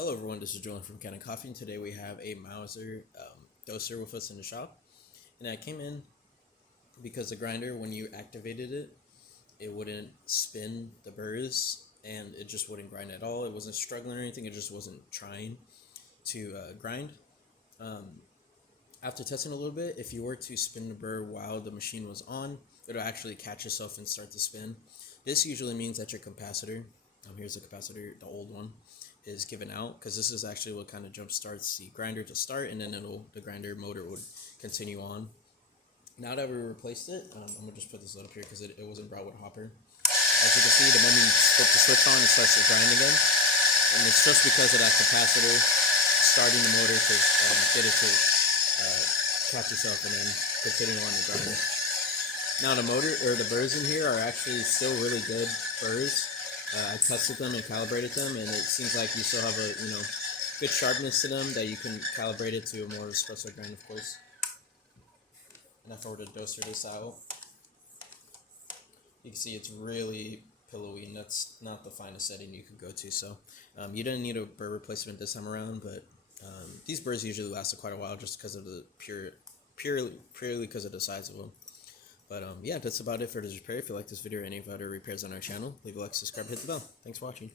Hello everyone, this is Julian from Kanen Coffee, and today we have a Mazzer doser with us in the shop. And I came in because the grinder, when you activated it, it wouldn't spin the burrs, and it just wouldn't grind at all. It wasn't struggling or anything, it just wasn't trying to grind. After testing a little bit, if you were to spin the burr while the machine was on, it'll actually catch itself and start to spin. This usually means that your capacitor, here's the capacitor, the old one, is given out, because this is actually what kind of jump starts the grinder to start, and then the grinder motor would continue on. Now that we replaced it, I'm gonna just put this up here because it wasn't brought with a hopper. As you can see, the moment you flip the switch on, it starts to grind again, and it's just because of that capacitor starting the motor to get it to catch itself and then continue on the grind. Now the motor or the burrs in here are actually still really good burrs. I tested them and calibrated them, and it seems like you still have a good sharpness to them that you can calibrate it to a more espresso grind, of course. And if I were to doser this out, you can see it's really pillowy, and that's not the finest setting you could go to. So you didn't need a burr replacement this time around, but these burrs usually last quite a while just because of the purely because of the size of them. But yeah, that's about it for this repair. If you like this video or any of other repairs on our channel, leave a like, subscribe, hit the bell. Thanks for watching.